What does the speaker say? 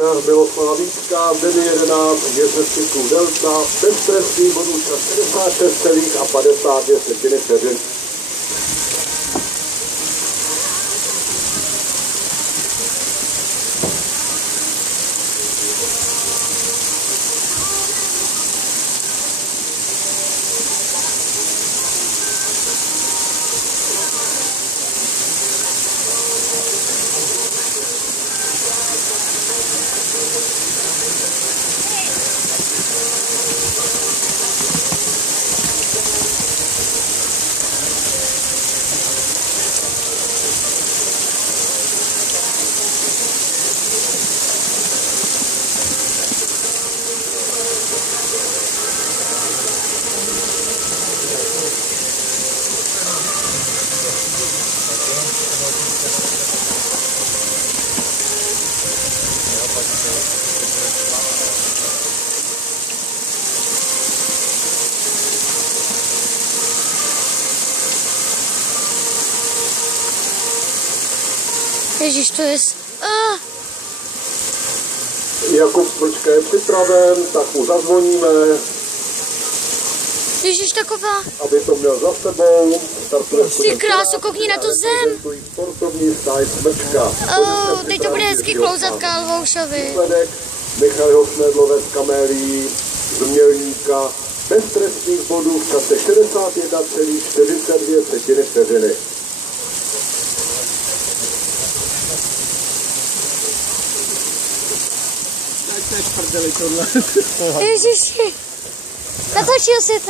Bylo Slavíčka, den 11, 10 cyklů delta, bez trestných bodů 66,52 vteřin. Ježíš, to je... Jakub Vlčka je připraven, tak mu zazvoníme. Ježíš, taková... Aby to měl za sebou. Ty krásu, koukni na tu zem. Sportovní stáj Smrčka. Teď to bude hezky klouzat Kalvoušovi. Michal Šmedlovec Kamélí z Mělníka. Bez trestných bodů v čase 61,42 vteřiny. Ježiši, natočil si to.